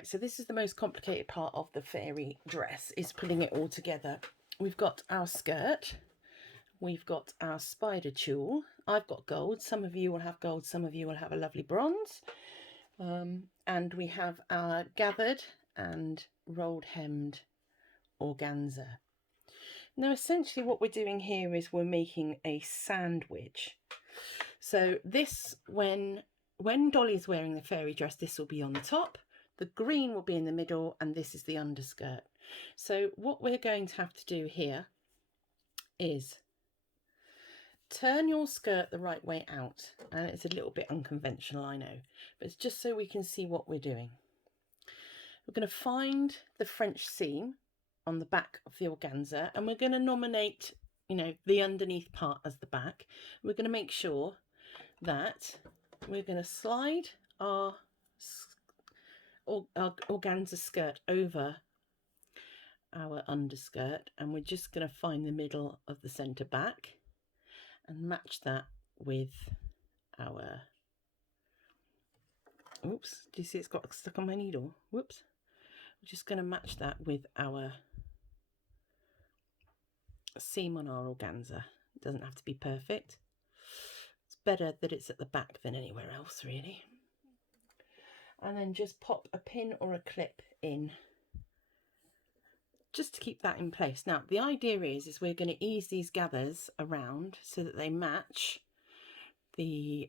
Right, so this is the most complicated part of the fairy dress, is putting it all together. We've got our skirt, we've got our spider tulle. I've got gold, some of you will have gold, some of you will have a lovely bronze. And we have our gathered and rolled hemmed organza. Now essentially what we're doing here is we're making a sandwich. So this, when Dolly's wearing the fairy dress, this will be on the top, the green will be in the middle, and this is the underskirt. So what we're going to have to do here is turn your skirt the right way out. And it's a little bit unconventional, I know, but it's just so we can see what we're doing. We're going to find the French seam on the back of the organza, and we're going to nominate, you know, the underneath part as the back. We're going to make sure that we're going to slide our organza skirt over our underskirt, and we're just going to find the middle of the center back and match that with our, oops, do you see it's got stuck on my needle? Whoops. We're just going to match that with our seam on our organza. It doesn't have to be perfect. It's better that it's at the back than anywhere else, really. And then just pop a pin or a clip in just to keep that in place. Now the idea is we're going to ease these gathers around so that they match the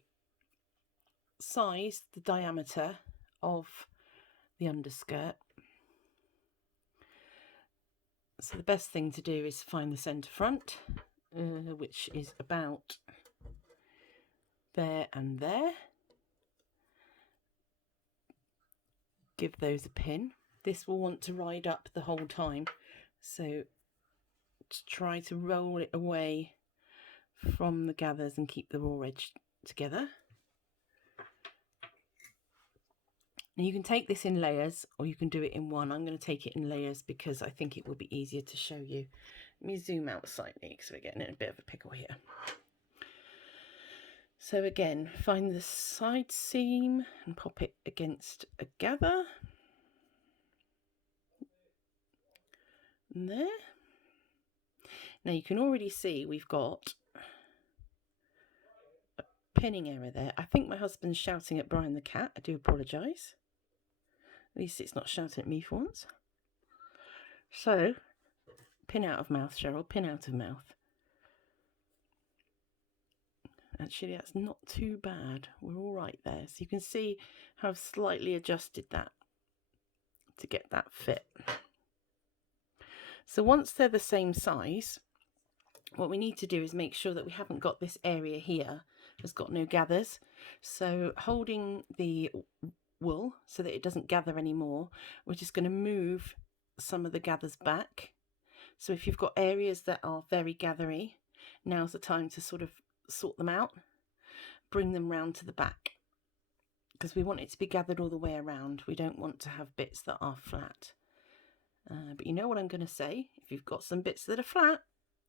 size, the diameter of the underskirt. So the best thing to do is find the centre front, which is about there and there. Give those a pin. This will want to ride up the whole time, so just try to roll it away from the gathers and keep the raw edge together. And you can take this in layers or you can do it in one. I'm going to take it in layers because I think it will be easier to show you. Let me zoom out slightly because we're getting in a bit of a pickle here. So again, find the side seam and pop it against a gather. And there. Now you can already see we've got a pinning error there. I think my husband's shouting at Brian the cat. I do apologise. At least it's not shouting at me for once. So, pin out of mouth, Cheryl, pin out of mouth. Actually, that's not too bad. We're all right there. So you can see how I've slightly adjusted that to get that fit. So once they're the same size, what we need to do is make sure that we haven't got this area here has got no gathers. So holding the wool so that it doesn't gather anymore, we're just going to move some of the gathers back. So if you've got areas that are very gathery, now's the time to sort of sort them out, bring them round to the back, because we want it to be gathered all the way around. We don't want to have bits that are flat. But you know what I'm going to say, if you've got some bits that are flat,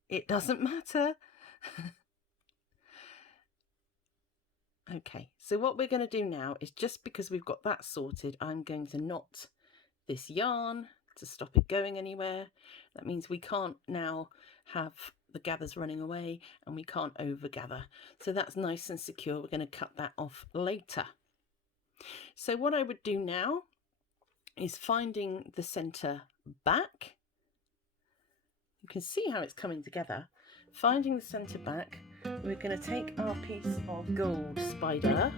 it doesn't matter. Okay, so what we're going to do now is, just because we've got that sorted, I'm going to knot this yarn to stop it going anywhere. That means we can't now have the gathers running away and we can't over gather. So that's nice and secure. We're going to cut that off later. So what I would do now is finding the center back. You can see how it's coming together. Finding the center back, we're going to take our piece of gold spider.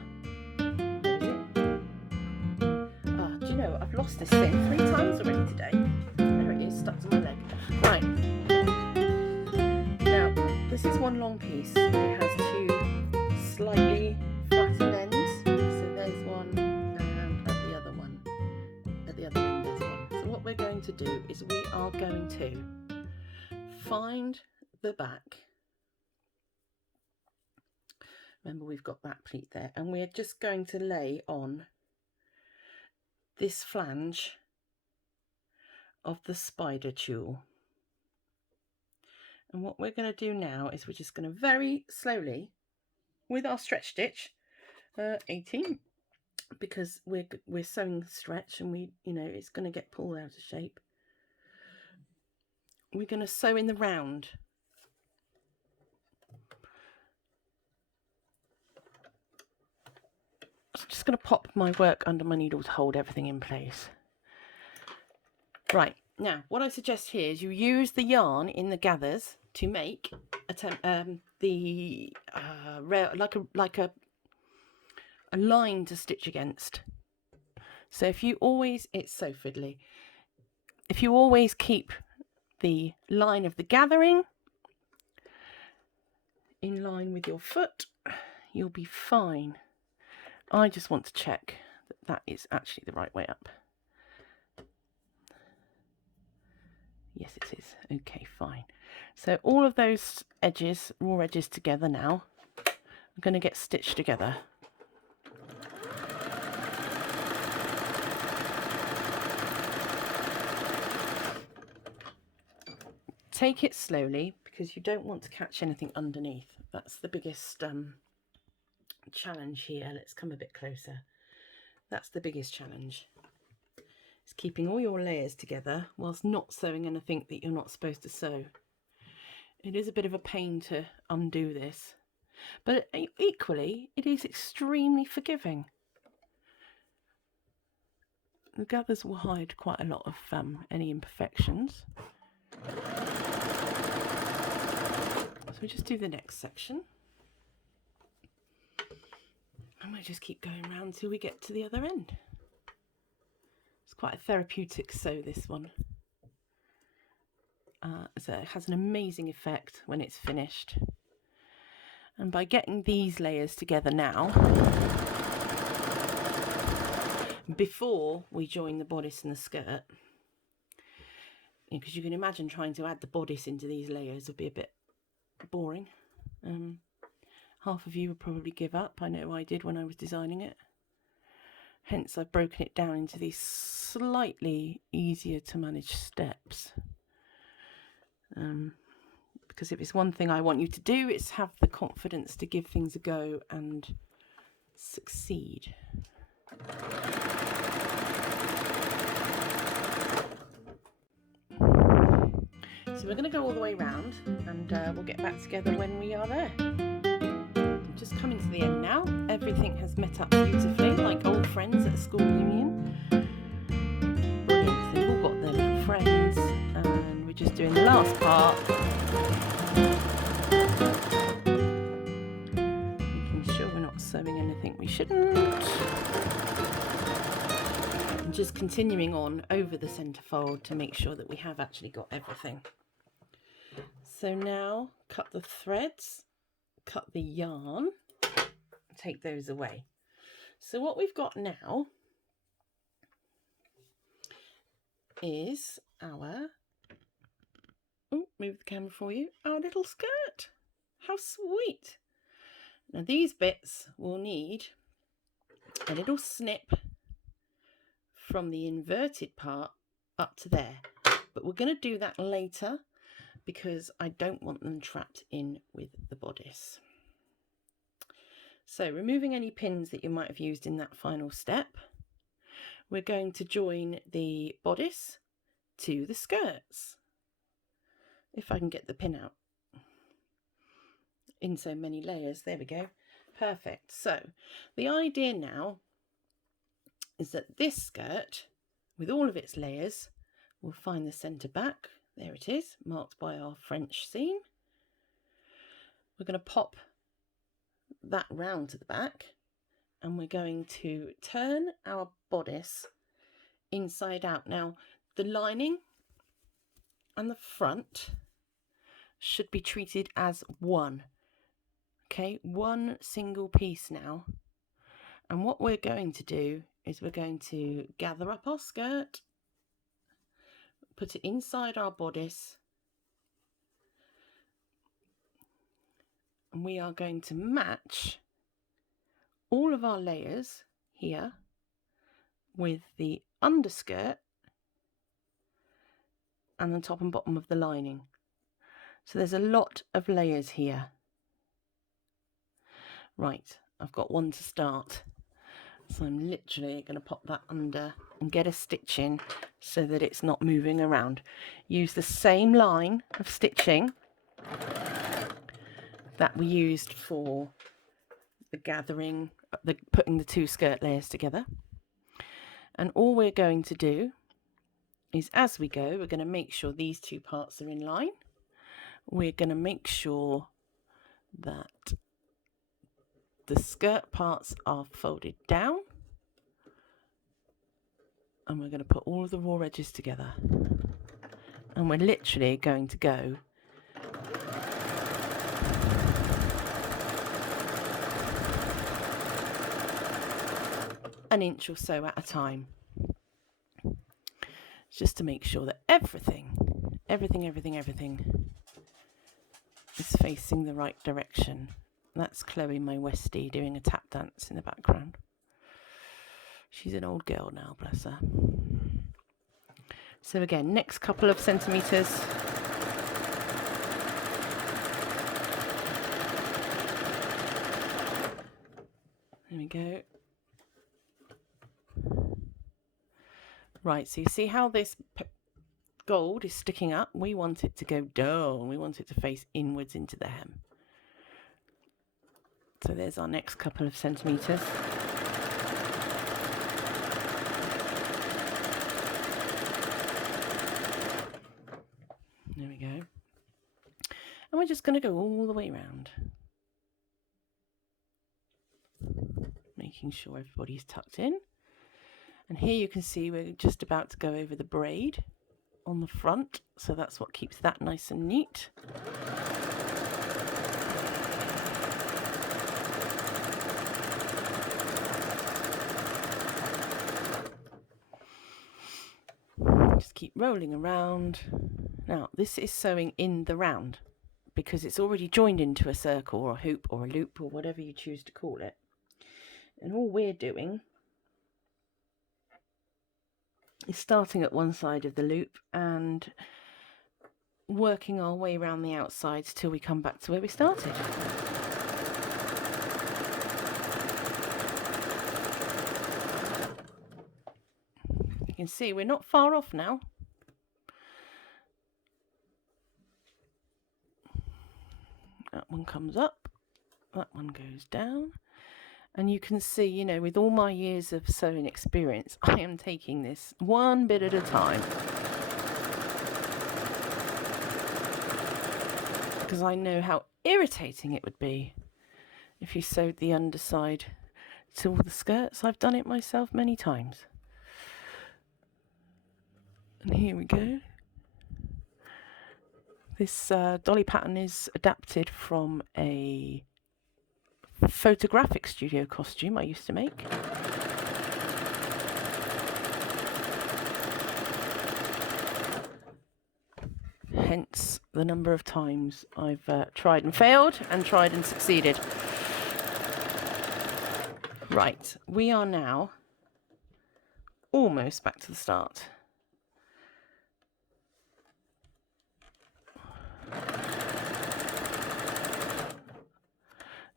Do you know, I've lost this thing 3 times already today. There it is, stuck to my leg. Right. Now, this is one long piece. It has 2 slightly flattened ends. So there's one, and at the other one, at the other end there's one. So what we're going to do is we are going to find the back. Remember, we've got that pleat there, and we're just going to lay on this flange of the spider tulle. And what we're going to do now is we're just going to very slowly, with our stretch stitch, 18, because we're sewing the stretch, and it's going to get pulled out of shape. We're going to sew in the round. I'm just going to pop my work under my needle to hold everything in place. Right, now what I suggest here is you use the yarn in the gathers to make like a line to stitch against. So if you always, it's so fiddly, if you always keep the line of the gathering in line with your foot, you'll be fine. I just want to check that that is actually the right way up. Yes, it is. Okay, fine. So all of those edges, raw edges together now, are going to get stitched together. Take it slowly because you don't want to catch anything underneath. That's the biggest challenge here. Let's come a bit closer. That's the biggest challenge. It's keeping all your layers together whilst not sewing anything that you're not supposed to sew. It is a bit of a pain to undo this, but equally it is extremely forgiving. The gathers will hide quite a lot of any imperfections. So we just do the next section, and we'll just keep going around till we get to the other end. It's quite a therapeutic sew, this one. So it has an amazing effect when it's finished. And by getting these layers together now, before we join the bodice and the skirt, because you can imagine trying to add the bodice into these layers would be a bit boring. Half of you would probably give up. I know I did when I was designing it. Hence I've broken it down into these slightly easier to manage steps. Because if it's one thing I want you to do, it's have the confidence to give things a go and succeed. So we're going to go all the way round, and we'll get back together when we are there. Just coming to the end now. Everything has met up beautifully, like old friends at a school reunion. Brilliant. They've all got their little friends, and we're just doing the last part. Making sure we're not sewing anything we shouldn't. And just continuing on over the centre fold to make sure that we have actually got everything. So now cut the threads, cut the yarn, take those away. So what we've got now is our, move the camera for you, our little skirt. How sweet. Now these bits will need a little snip from the inverted part up to there, but we're going to do that later because I don't want them trapped in with the bodice. So removing any pins that you might have used in that final step, we're going to join the bodice to the skirts. If I can get the pin out in so many layers, there we go, perfect. So the idea now is that this skirt, with all of its layers, will find the centre back. There it is, marked by our French seam. We're going to pop that round to the back, and we're going to turn our bodice inside out. Now the lining and the front should be treated as one, okay, one single piece now. And what we're going to do is we're going to gather up our skirt, put it inside our bodice, and we are going to match all of our layers here with the underskirt and the top and bottom of the lining. So there's a lot of layers here. Right, I've got one to start. So I'm literally going to pop that under and get a stitch in so that it's not moving around. Use the same line of stitching that we used for the gathering, putting the two skirt layers together. And all we're going to do is, as we go, we're going to make sure these two parts are in line. We're going to make sure that the skirt parts are folded down, and we're going to put all of the raw edges together, and we're literally going to go an inch or so at a time, just to make sure that everything is facing the right direction. That's Chloe, my Westie, doing a tap dance in the background. She's an old girl now, bless her. So again, next couple of centimetres. There we go. Right, so you see how this gold is sticking up? We want it to go down. We want it to face inwards into the hem. So there's our next couple of centimetres. There we go. And we're just going to go all the way around, making sure everybody's tucked in. And here you can see we're just about to go over the braid on the front, so that's what keeps that nice and neat. Just keep rolling around. Now this is sewing in the round because it's already joined into a circle or a hoop or a loop or whatever you choose to call it. And all we're doing is starting at one side of the loop and working our way around the outsides till we come back to where we started. You can see we're not far off now. That one comes up, that one goes down. And you can see, you know, with all my years of sewing experience, I am taking this one bit at a time. Because I know how irritating it would be if you sewed the underside to all the skirts. I've done it myself many times. And here we go. This dolly pattern is adapted from a photographic studio costume I used to make. Hence the number of times I've tried and failed and tried and succeeded. Right, we are now almost back to the start.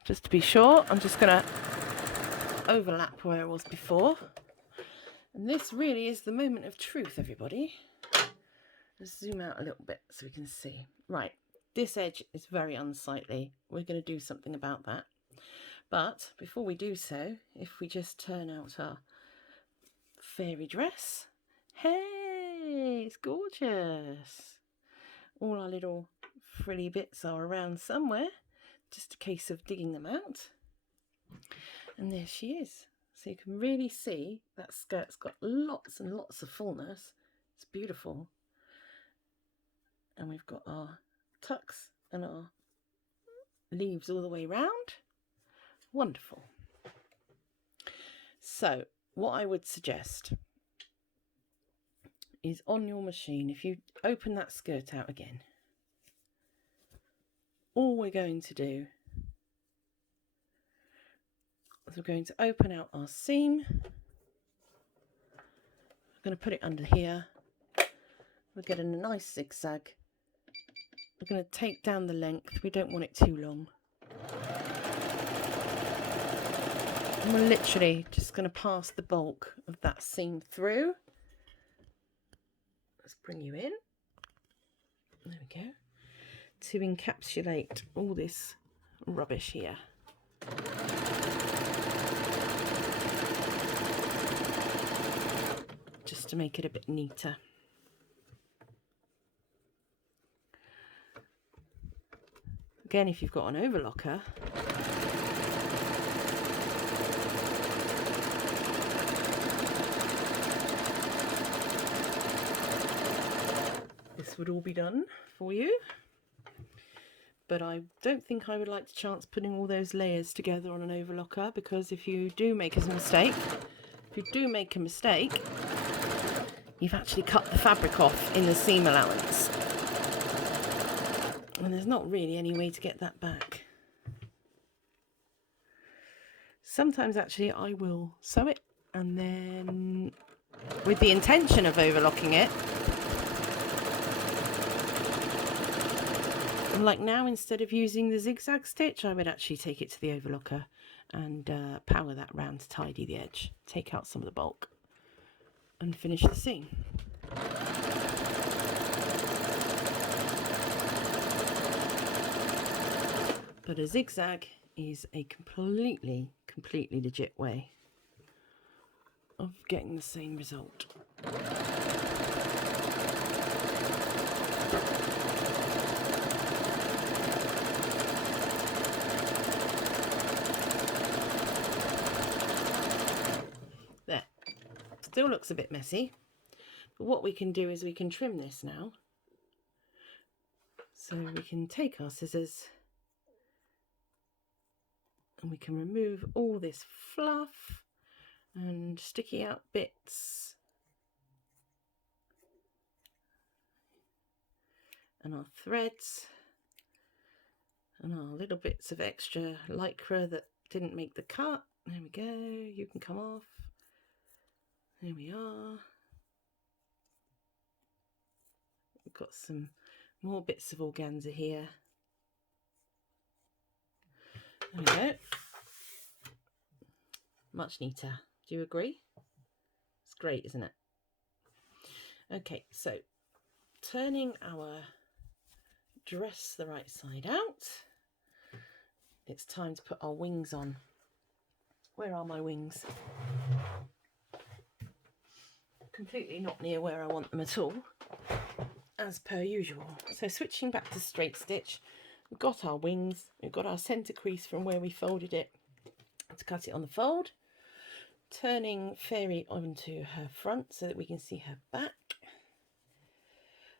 Just to be sure, I'm just going to overlap where I was before. And this really is the moment of truth, everybody. Let's zoom out a little bit so we can see. Right, this edge is very unsightly. We're going to do something about that. But before we do so, if we just turn out our fairy dress. Hey, it's gorgeous. All our little frilly bits are around somewhere. Just a case of digging them out. And there she is. So you can really see that skirt's got lots and lots of fullness. It's beautiful. And we've got our tucks and our leaves all the way around. Wonderful. So what I would suggest is on your machine, if you open that skirt out again, all we're going to do is we're going to open out our seam. We're going to put it under here. We're getting a nice zigzag. We're going to take down the length. We don't want it too long. And we're literally just going to pass the bulk of that seam through. Let's bring you in. There we go. To encapsulate all this rubbish here. Just to make it a bit neater. Again, if you've got an overlocker, this would all be done for you. But I don't think I would like to chance putting all those layers together on an overlocker, because if you do make a mistake, you've actually cut the fabric off in the seam allowance. And there's not really any way to get that back. Sometimes actually I will sew it and then, with the intention of overlocking it, like now, instead of using the zigzag stitch, I would actually take it to the overlocker and power that round to tidy the edge, take out some of the bulk and finish the seam. But a zigzag is a completely legit way of getting the same result. There. Still looks a bit messy, but what we can do is we can trim this now. So we can take our scissors and we can remove all this fluff and sticky out bits and our threads and our little bits of extra lycra that didn't make the cut. There we go, you can come off. There we are. We've got some more bits of organza here. There we go. Much neater. Do you agree? It's great, isn't it? Okay, so turning our dress the right side out, it's time to put our wings on. Where are my wings? Completely not near where I want them at all, as per usual. So switching back to straight stitch, we've got our wings, we've got our centre crease from where we folded it to cut it on the fold, turning Fairy onto her front so that we can see her back.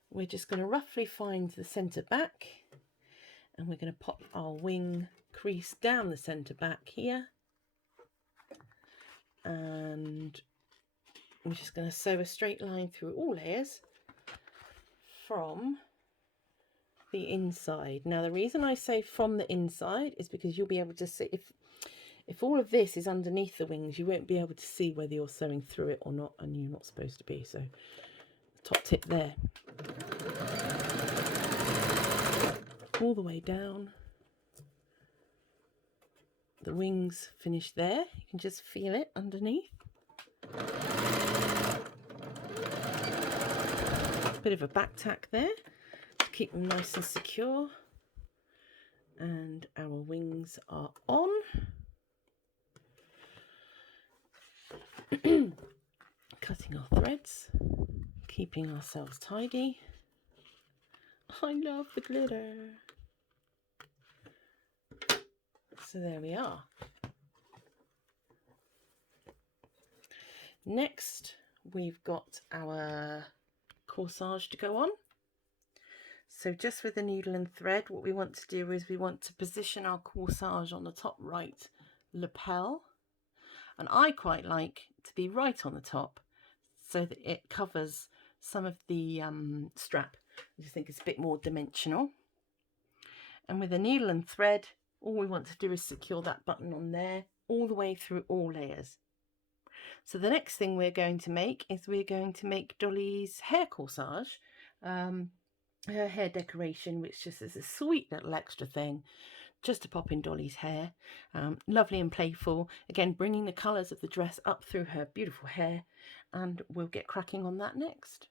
We're just going to roughly find the centre back, and we're going to pop our wing crease down the centre back here, and we're just going to sew a straight line through all layers from the inside. Now the reason I say from the inside is because you'll be able to see, if all of this is underneath the wings, you won't be able to see whether you're sewing through it or not, and you're not supposed to be. So top tip there, all the way down. The wings finish there, you can just feel it underneath. Bit of a back tack there to keep them nice and secure, and our wings are on. Cutting our threads, keeping ourselves tidy. I love the glitter. So there we are. Next we've got our corsage to go on. So just with the needle and thread, what we want to do is we want to position our corsage on the top right lapel, and I quite like to be right on the top so that it covers some of the strap. I just think it's a bit more dimensional. And with a needle and thread, all we want to do is secure that button on there all the way through all layers. So the next thing we're going to make is we're going to make Dolly's hair corsage, her hair decoration, which just is a sweet little extra thing just to pop in Dolly's hair. Lovely and playful. Again, bringing the colours of the dress up through her beautiful hair, and we'll get cracking on that next.